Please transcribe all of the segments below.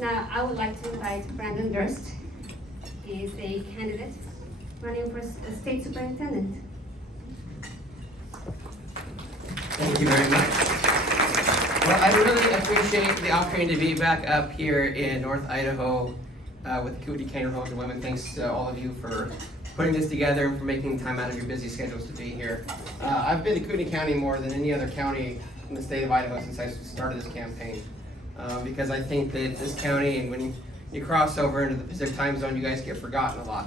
Now, I would like to invite Brandon Durst. He is a candidate running for state superintendent. Thank you very much. Well, I really appreciate the opportunity to be back up here in North Idaho with the Kootenai County Republican Women. Thanks to all of you for putting this together and for making time out of your busy schedules to be here. I've been to Kootenai County more than any other county in the state of Idaho since I started this campaign. Because I think that this county, and when you cross over into the Pacific time zone, you guys get forgotten a lot.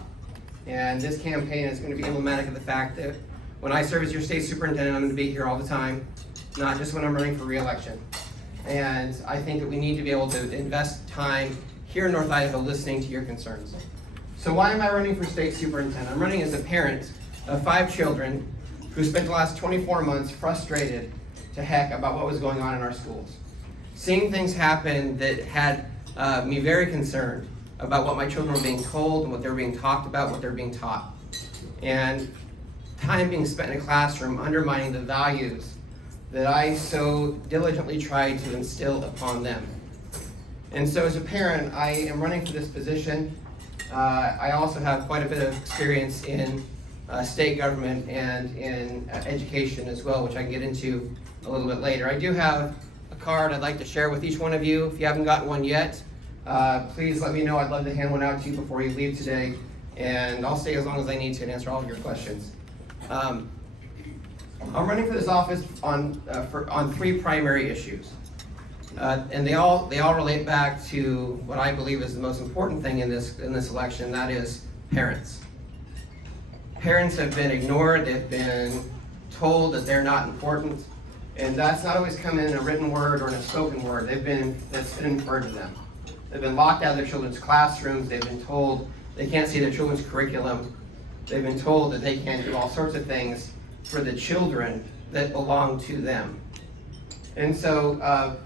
And this campaign is going to be emblematic of the fact that when I serve as your state superintendent, I'm going to be here all the time, not just when I'm running for re-election. And I think that we need to be able to invest time here in North Idaho listening to your concerns. So why am I running for state superintendent? I'm running as a parent of 5 children who spent the last 24 months frustrated to heck about what was going on in our schools. Seeing things happen that had me very concerned about what my children were being told and what they were being talked about, what they're being taught. And time being spent in a classroom undermining the values that I so diligently tried to instill upon them. And so as a parent, I am running for this position. I also have quite a bit of experience in state government and in education as well, which I can get into a little bit later. I do have a card I'd like to share with each one of you. If you haven't gotten one yet, please let me know. I'd love to hand one out to you before you leave today, and I'll stay as long as I need to and answer all of your questions. I'm running for this office on 3 primary issues, and they all relate back to what I believe is the most important thing in this election. That is parents. Parents have been ignored. They've been told that they're not important, and that's not always come in a written word or in a spoken word. That's been inferred to them. They've been locked out of their children's classrooms. They've been told they can't see their children's curriculum. They've been told that they can't do all sorts of things for the children that belong to them. And so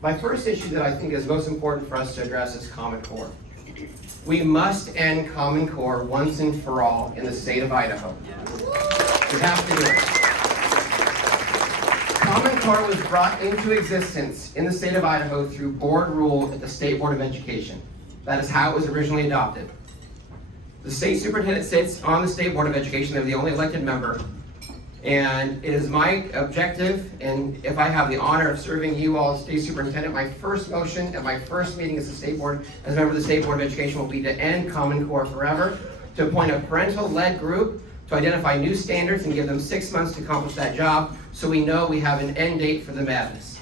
my first issue that I think is most important for us to address is Common Core. We must end Common Core once and for all in the state of Idaho. We have to do it. Common Core was brought into existence in the state of Idaho through board rule at the State Board of Education. That is how it was originally adopted. The state superintendent sits on the State Board of Education. They're the only elected member. And it is my objective, and if I have the honor of serving you all as state superintendent, my first motion at my first meeting as a state board, as a member of the State Board of Education, will be to end Common Core forever, to appoint a parental-led group to identify new standards and give them 6 months to accomplish that job, so we know we have an end date for the madness.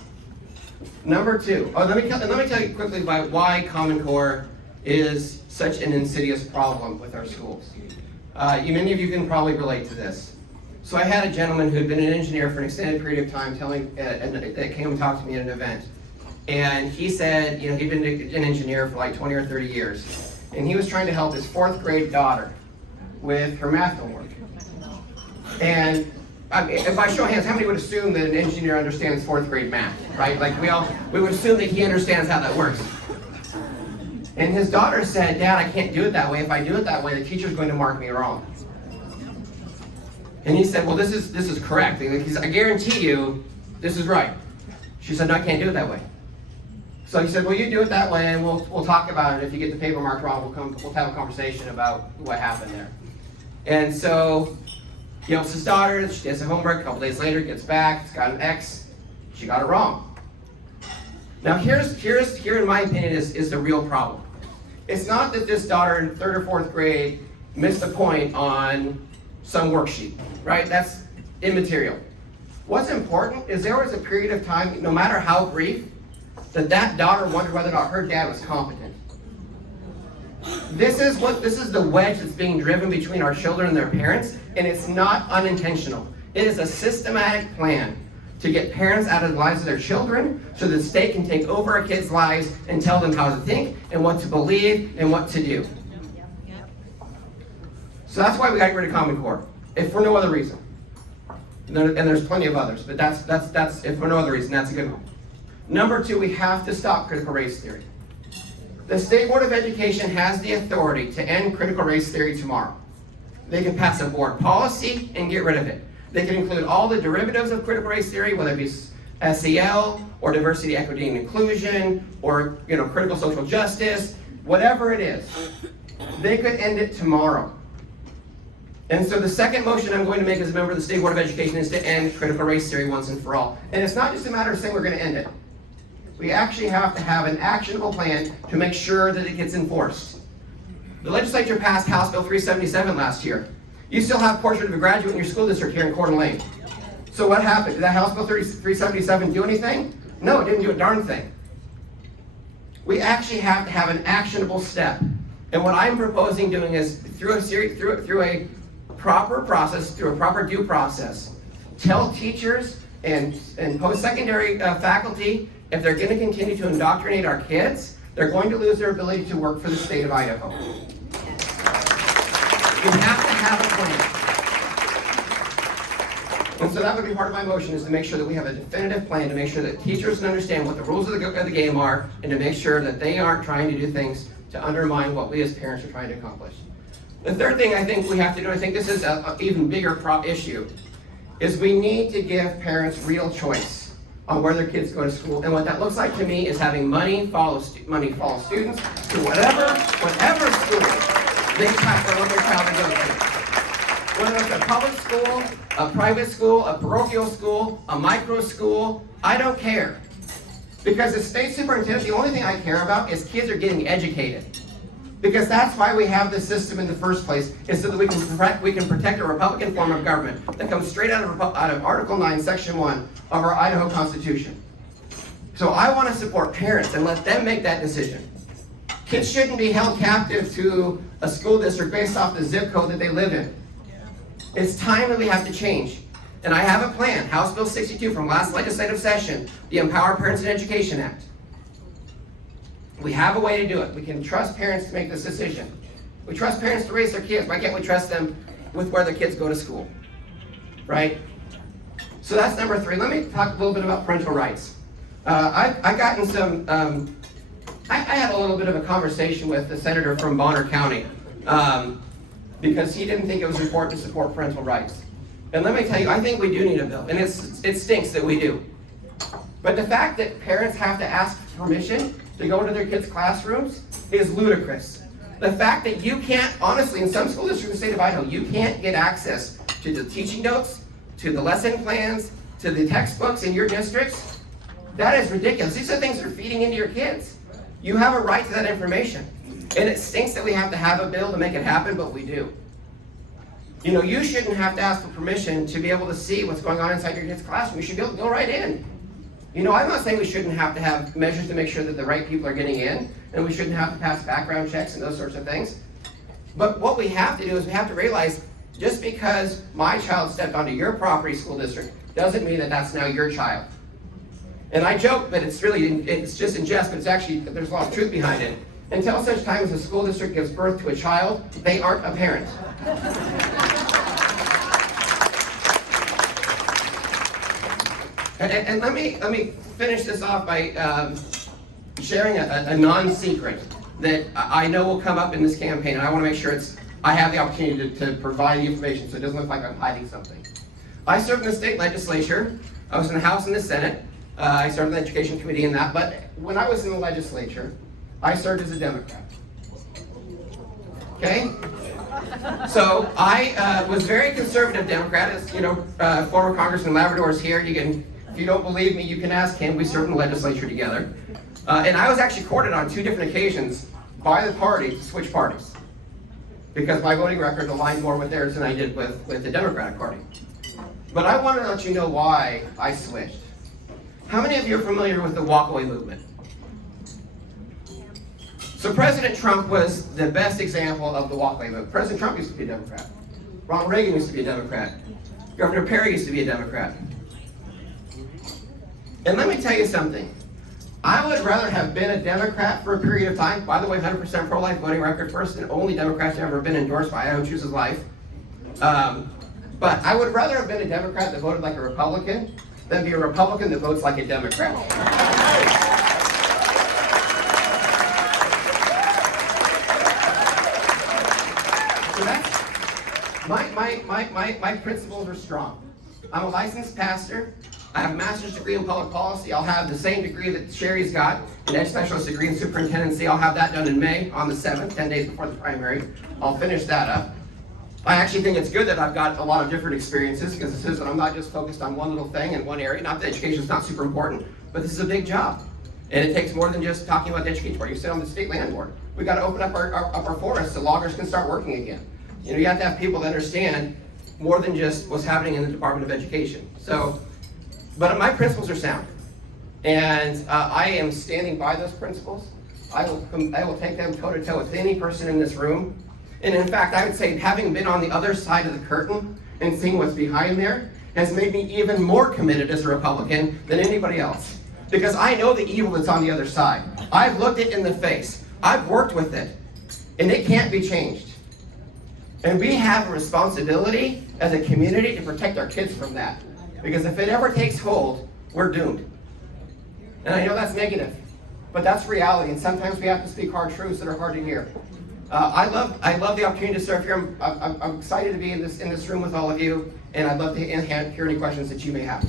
Number 2, let me tell you quickly why Common Core is such an insidious problem with our schools. Many of you can probably relate to this. So I had a gentleman who had been an engineer for an extended period of time that came and talked to me at an event. And he said, he'd been an engineer for like 20 or 30 years. And he was trying to help his 4th grade daughter with her math homework. And if I show hands, how many would assume that an engineer understands 4th grade math, right? Like we would assume that he understands how that works. And his daughter said, "Dad, I can't do it that way. If I do it that way, the teacher's going to mark me wrong." And he said, "Well, this is correct. I guarantee you, this is right." She said, "No, I can't do it that way." So he said, "Well, you do it that way, and we'll talk about it. If you get the paper marked wrong, we'll have a conversation about what happened there." And so he helps his daughter. She does her homework. A couple days later, gets back. It's got an X. She got it wrong. Now, here, in my opinion, is the real problem. It's not that this daughter in 3rd or 4th grade missed a point on some worksheet, right? That's immaterial. What's important is there was a period of time, no matter how brief, that daughter wondered whether or not her dad was competent. This is the wedge that's being driven between our children and their parents, and it's not unintentional. It is a systematic plan to get parents out of the lives of their children so that the state can take over our kids' lives and tell them how to think and what to believe and what to do. So that's why we got to get rid of Common Core, if for no other reason. And there's plenty of others, but that's if for no other reason, that's a good one. Number 2, we have to stop critical race theory. The State Board of Education has the authority to end critical race theory tomorrow. They can pass a board policy and get rid of it. They can include all the derivatives of critical race theory, whether it be SEL, or diversity, equity, and inclusion, or critical social justice, whatever it is. They could end it tomorrow. And so the second motion I'm going to make as a member of the State Board of Education is to end critical race theory once and for all. And it's not just a matter of saying we're going to end it. We actually have to have an actionable plan to make sure that it gets enforced. The legislature passed House Bill 377 last year. You still have portrait of a graduate in your school district here in Kootenai. So what happened? Did that House Bill 377 do anything? No, it didn't do a darn thing. We actually have to have an actionable step. And what I'm proposing doing is through a proper process, through a proper due process, tell teachers and post-secondary faculty if they're going to continue to indoctrinate our kids, they're going to lose their ability to work for the state of Idaho. You have to have a plan. And so that would be part of my motion, is to make sure that we have a definitive plan, to make sure that teachers can understand what the rules of the game are, and to make sure that they aren't trying to do things to undermine what we as parents are trying to accomplish. The third thing I think we have to do, I think this is an even bigger issue, is we need to give parents real choice on where their kids go to school. And what that looks like to me is having money follow students to whatever school they want their child to go to. Whether it's a public school, a private school, a parochial school, a micro school, I don't care. Because as state superintendent, the only thing I care about is kids are getting educated. Because that's why we have this system in the first place, is so that we can protect a Republican form of government that comes straight out of Article 9, Section 1 of our Idaho Constitution. So I want to support parents and let them make that decision. Kids shouldn't be held captive to a school district based off the zip code that they live in. It's time that we have to change. And I have a plan, House Bill 62 from last legislative session, the Empower Parents in Education Act. We have a way to do it. We can trust parents to make this decision. We trust parents to raise their kids. Why can't we trust them with where their kids go to school? Right? So that's number 3. Let me talk a little bit about parental rights. I had a little bit of a conversation with the senator from Bonner County because he didn't think it was important to support parental rights. And let me tell you, I think we do need a bill, and it stinks that we do. But the fact that parents have to ask permission to go into their kids' classrooms is ludicrous. The fact that you can't, honestly, in some school districts in the state of Idaho, you can't get access to the teaching notes, to the lesson plans, to the textbooks in your districts, that is ridiculous. These are things that are feeding into your kids. You have a right to that information. And it stinks that we have to have a bill to make it happen, but we do. You shouldn't have to ask for permission to be able to see what's going on inside your kid's classroom. You should be able to go right in. I'm not saying we shouldn't have to have measures to make sure that the right people are getting in, and we shouldn't have to pass background checks and those sorts of things. But what we have to do is we have to realize, just because my child stepped onto your property school district doesn't mean that that's now your child. And I joke, but it's just in jest, but it's actually, there's a lot of truth behind it. Until such time as a school district gives birth to a child, they aren't a parent. And let me finish this off by sharing a non-secret that I know will come up in this campaign, and I want to make sure I have the opportunity to provide the information so it doesn't look like I'm hiding something. I served in the state legislature. I was in the House and the Senate. I served in the Education Committee in that, but when I was in the legislature, I served as a Democrat. Okay? So I was very conservative Democrat, as former Congressman Labrador is here. If you don't believe me, you can ask him. We served in the legislature together. And I was actually courted on 2 different occasions by the party to switch parties, because my voting record aligned more with theirs than I did with the Democratic Party. But I want to let you know why I switched. How many of you are familiar with the walkaway movement? So President Trump was the best example of the walkaway movement. President Trump used to be a Democrat. Ronald Reagan used to be a Democrat. Governor Perry used to be a Democrat. And let me tell you something. I would rather have been a Democrat for a period of time. By the way, 100% pro-life voting record, first and only Democrat to ever been endorsed by Idaho Chooses Life. But I would rather have been a Democrat that voted like a Republican than be a Republican that votes like a Democrat. So that's my principles are strong. I'm a licensed pastor. I have a master's degree in public policy. I'll have the same degree that Sherry's got, an ed specialist degree in superintendency. I'll have that done in May on the 7th, 10 days before the primary. I'll finish that up. I actually think it's good that I've got a lot of different experiences because it says that I'm not just focused on one little thing in one area. Not that education is not super important, but this is a big job. And it takes more than just talking about the education board. You sit on the state land board. We've got to open up our forests so loggers can start working again. You know, you have to have people that understand more than just what's happening in the Department of Education. So, but my principles are sound. And I am standing by those principles. I will take them toe to toe with any person in this room. And in fact, I would say having been on the other side of the curtain and seeing what's behind there has made me even more committed as a Republican than anybody else. Because I know the evil that's on the other side. I've looked it in the face. I've worked with it. And it can't be changed. And we have a responsibility as a community to protect our kids from that. Because if it ever takes hold, we're doomed. And I know that's negative, but that's reality. And sometimes we have to speak hard truths that are hard to hear. I love the opportunity to serve here. I'm excited to be in this room with all of you, and I'd love to hear any questions that you may have.